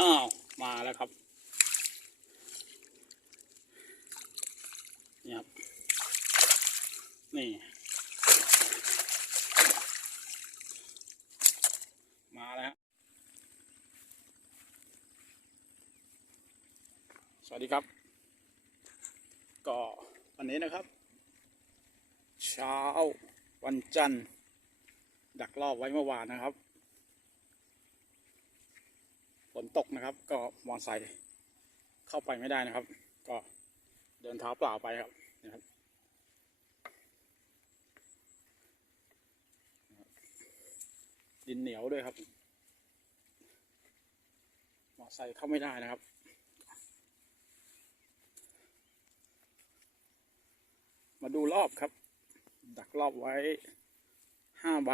อ้าวมาแล้วครับนี่ครับนี่ มาแล้ว สวัสดีครับ ก็วันนี้นะครับ เช้าวันจันทร์ ดักรอบไว้เมื่อวานนะครับ ฝน ตกนะครับ ก็มอไซค์เข้าไปไม่ได้นะครับ ก็เดินเท้าเปล่าไปครับนะครับดินเหนียวด้วยครับมอไซค์เข้าไม่ได้นะครับมาดูรอบครับ ดักรอบไว้ห้าใบ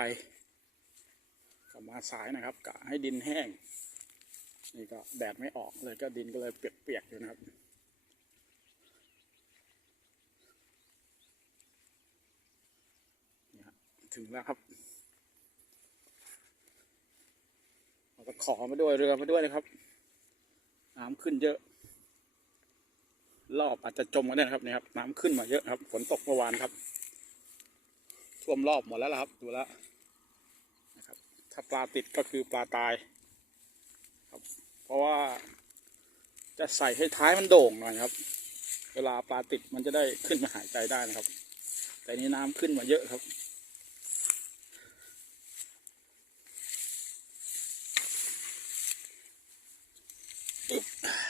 ก็มาสายนะครับกะให้ดินแห้ง นี่ก็แดดไม่ออกเลยก็ดินก็เลยเปียกๆอยู่นะครับนี่ครับถึงแล้วครับเอาตะขอมาด้วยเรือมาด้วยนะครับ น้ำขึ้นเยอะ รอบอาจจะจมกันได้นะครับนี่ครับ น้ำขึ้นมาเยอะครับ ฝนตกเมื่อวานครับ ท่วมรอบหมดแล้วละครับ ดูแล้วนะครับ ถ้าปลาติดก็คือปลาตายครับ ราะว่า จะใส่ให้ท้ายมันโด่งหน่อยครับ เวลาปลาติดมันจะได้ขึ้นมาหายใจได้นะครับ แต่นี้น้ำขึ้นมาเยอะครับไ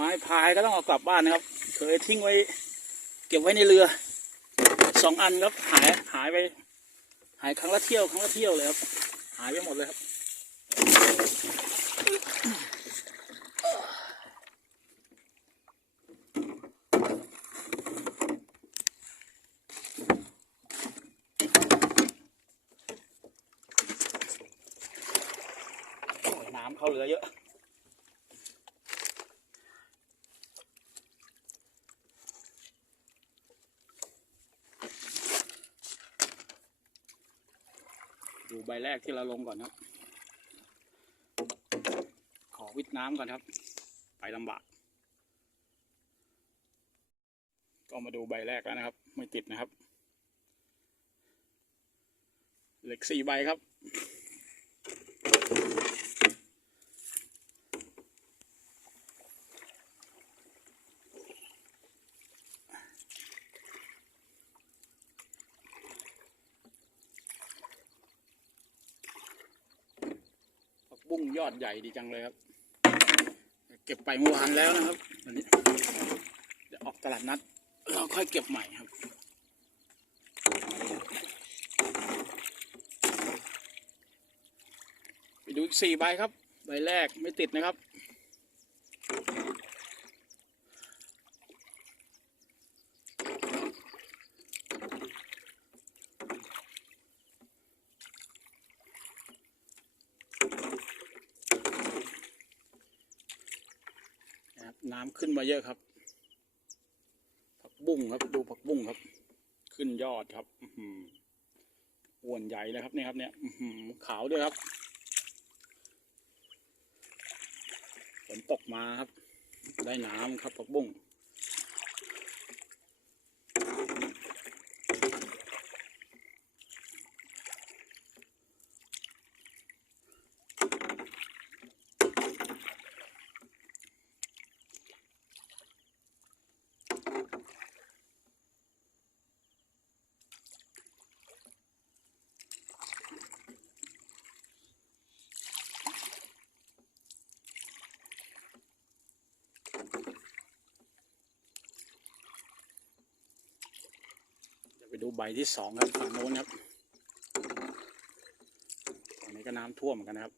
ม้พายก็ต้องเอากลับบ้านนะครับ เคยทิ้งไว้ เก็บไว้ในเรือสองอันครับหายหายไป หายครั้งละเที่ยวครั้งละเที่ยวเลยครับ หายไปหมดเลยครับน้ำเข้าเรือเยอะ ใบแรกที่เราลงก่อนครับ ขอวิดน้ำก่อนครับ ไปลำบาก ก็มาดูใบแรกแล้วนะครับ ไม่ติดนะครับ เหล็กสี่ใบครับ บุ้งยอดใหญ่ดีจังเลยครับ เก็บไปเมื่อวานแล้วนะครับวันนี้จะออกตลาดนัด เราค่อยเก็บใหม่ครับไปดูอีกสี่ใบครับ ใบแรกไม่ติดนะครับ น้ำขึ้นมาเยอะครับ ผักบุ้งครับดูผักบุ้งครับ ขึ้นยอดครับอื้อหืออ้วนใหญ่เลยครับเนี่ยครับ เนี่ยอื้อหือขาวด้วยครับฝนตกมาครับ ได้น้ำครับผักบุ้ง ดูใบที่สองครับฝั่งโน้นครับฝั่งนี้ก็น้ำท่วมเหมือนกันนะครับ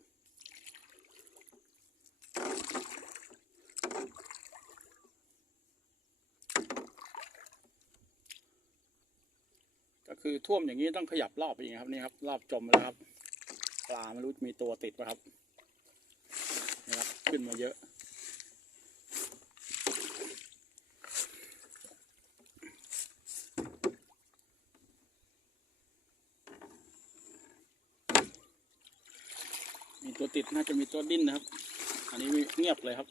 ก็คือท่วมอย่างนี้ต้องขยับรอบอีกครับนี่ครับรอบจมแล้วครับ ปลาไม่รู้มีตัวติดป่ะครับขึ้นมาเยอะ มี ติดน่าจะมีตัวดิ้นนะครับ อันนี้เงียบเลยครับ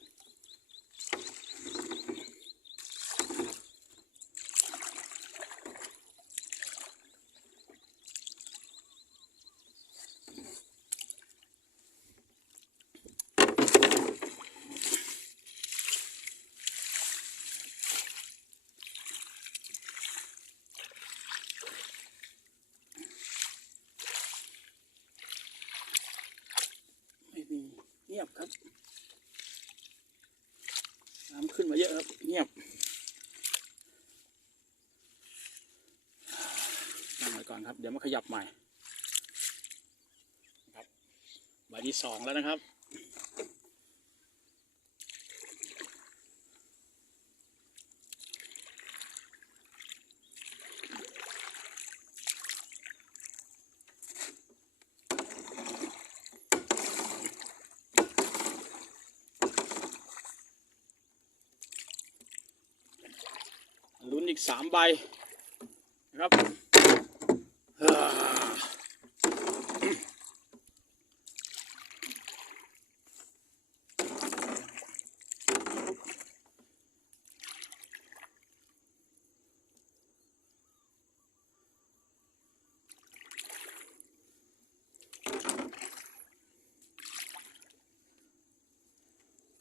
งียบครับน้ำขึ้นมาเยอะครับ เงียบนั่งไว้ก่อนครับ เดี๋ยวมาขยับใหม่นะครับใบที่สองแล้วนะครับ อีกสามใบนะครับอ่า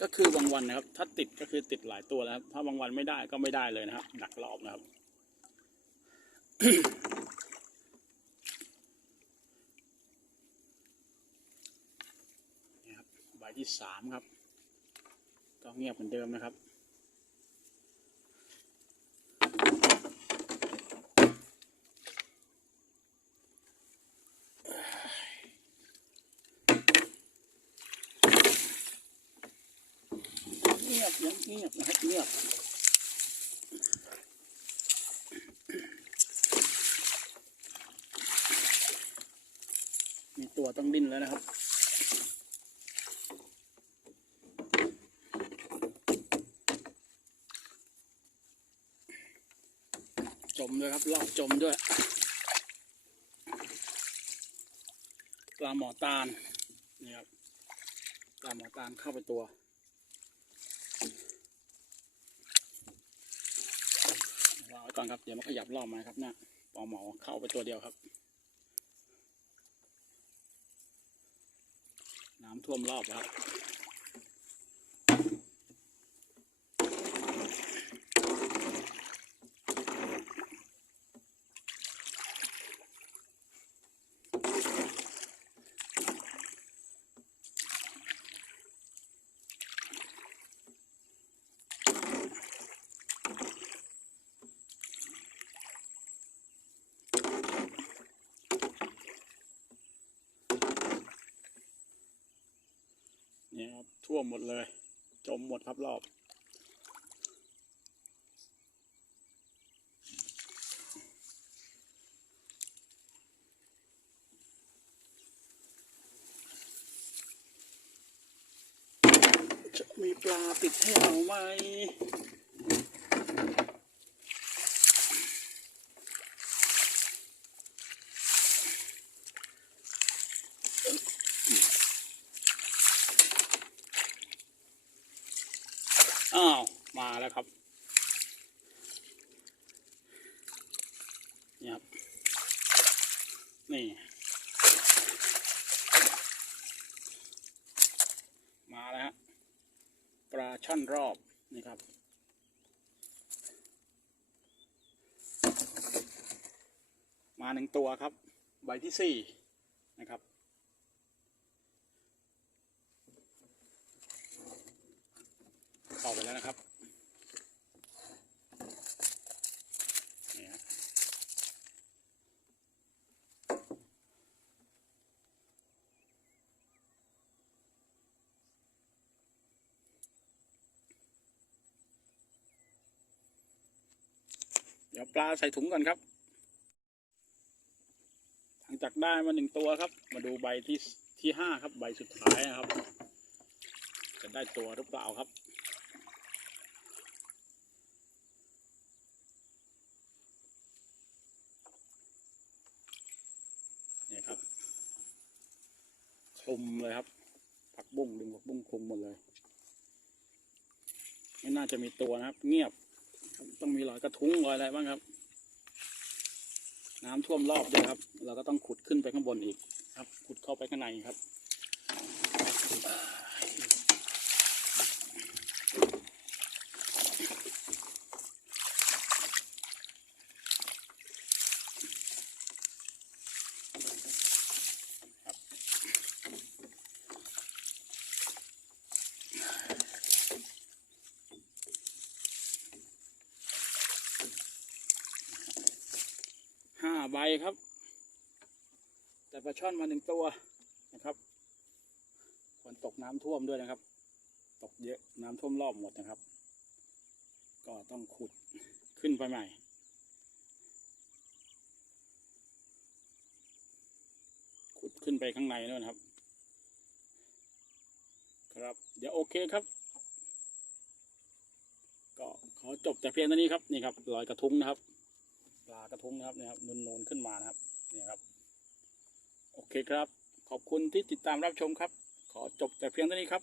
ก็คือบางวันนะครับ ถ้าติดก็คือติดหลายตัวแล้วถ้าบางวันไม่ได้ก็ไม่ได้เลยนะครับ ดักรอบนะครับ นี่ครับใบที่สามครับ ก็เงียบเหมือนเดิมนะครับ เงี ยังเงียบนะครับเงียบมีตัวต้องดิ้นแล้วนะครับจมด้วยครับรอบจมด้วยปลาหมอตาลนี่ครับปลาหมอตาลเข้าไปตัว วางไว้ ก่อนครับ เดี๋ยวมันขยับรอบมาครับเนี่ยปอหมอเข้าไปตัวเดียวครับ น้ำท่วมรอบแล้วครับ ท่วมหมดเลย จมหมดครับรอบ จะมีปลาติดให้เราไหม อ้าว มาแล้วครับนี่ครับ นี่ มาแล้วฮะปลาช่อนรอบนี่ครับมาหนึ่งตัวครับ ใบที่สี่นะครับเข้าไปแล้วนะครับ ดี๋ยวปลาใส่ถุงก่อนครับ หลังจากได้มาหนึ่งตัวครับ มาดูใบที่ที่ห้าครับ ใบสุดท้ายนะครับ จะได้ตัวหรือเปล่าครับเนี่ยครับคลุมเลยครับ ผักบุ้งดึงผักบุ้งคลุมหมดเลย ไม่น่าจะมีตัวนะครับ เงียบ ต้องมีรอยกระทุ้งรอยอะไรบ้างครับ น้ำท่วมรอบด้วยครับ เราก็ต้องขุดขึ้นไปข้างบนอีกครับ ขุดเข้าไปข้างในครับ ใบครับ แต่ปลาช่อนมาหนึ่งตัวนะครับฝนตกน้ำท่วมด้วยนะครับ ตกเยอะน้ำท่วมรอบหมดนะครับ ก็ต้องขุดขึ้นไปใหม่ขุดขึ้นไปข้างในนู่นครับ ครับ เดี๋ยวโอเคครับ ก็ขอจบแต่เพียงเท่านี้ครับ นี่ครับรอยกระทุ้งนะครับ ลากระทุ้งนะครับเนี่ยครับนูนๆขึ้นมานะครับเนี่ยครับ โอเคครับ ขอบคุณที่ติดตามรับชมครับ ขอจบแต่เพียงเท่านี้ครับ